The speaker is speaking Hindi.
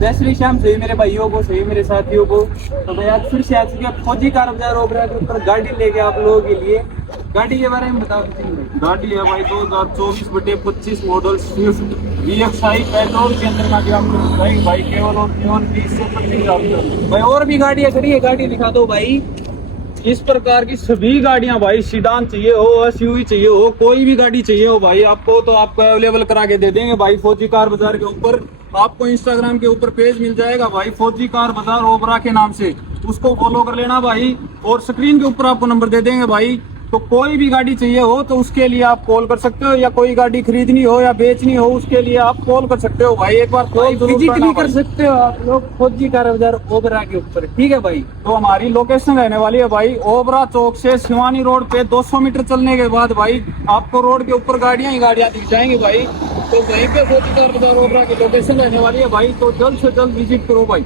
जय श्री श्याम। सही मेरे भाइयों को, सही मेरे साथियों को। तो भाई आज फिर से आ चुके हैं फौजी कार बाजार ओबरा के ऊपर गाड़ी लेके आप लोगों के लिए। गाड़ी के बारे में बता दीजिए। गाड़ी है भाई 2024/25 मॉडल स्विफ्ट VXI पेट्रोल के अंदर गाड़ी आपको बताएगी भाई, केवल और केवल 20 से 25,000। भाई और भी गाड़ियाँ खड़ी है, गाड़ी दिखा दो भाई। इस प्रकार की सभी गाड़ियां भाई, सीडान चाहिए हो, SUV चाहिए हो, कोई भी गाड़ी चाहिए हो भाई आपको, तो आपको अवेलेबल करा के दे देंगे भाई फौजी कार बाजार के ऊपर। आपको इंस्टाग्राम के ऊपर पेज मिल जाएगा भाई, फौजी कार बाजार ओबरा के नाम से, उसको फॉलो कर लेना भाई। और स्क्रीन के ऊपर आपको नंबर दे देंगे भाई। तो कोई भी गाड़ी चाहिए हो तो उसके लिए आप कॉल कर सकते हो, या कोई गाड़ी खरीदनी हो या बेचनी हो उसके लिए आप कॉल कर सकते हो भाई। एक बार कॉल विजिट भी कर सकते हो आप लोग फौजी कार बाजार ओबरा के ऊपर, ठीक है भाई। तो हमारी लोकेशन रहने वाली है भाई ओबरा चौक से शिवानी रोड पे 200 मीटर चलने के बाद भाई आपको रोड के ऊपर गाड़ियां ही गाड़ियां दिख जाएंगी भाई। तो वहीं पे फौजी कार बाजार ओबरा की लोकेशन रहने वाली है भाई। तो जल्द से जल्द विजिट करो भाई।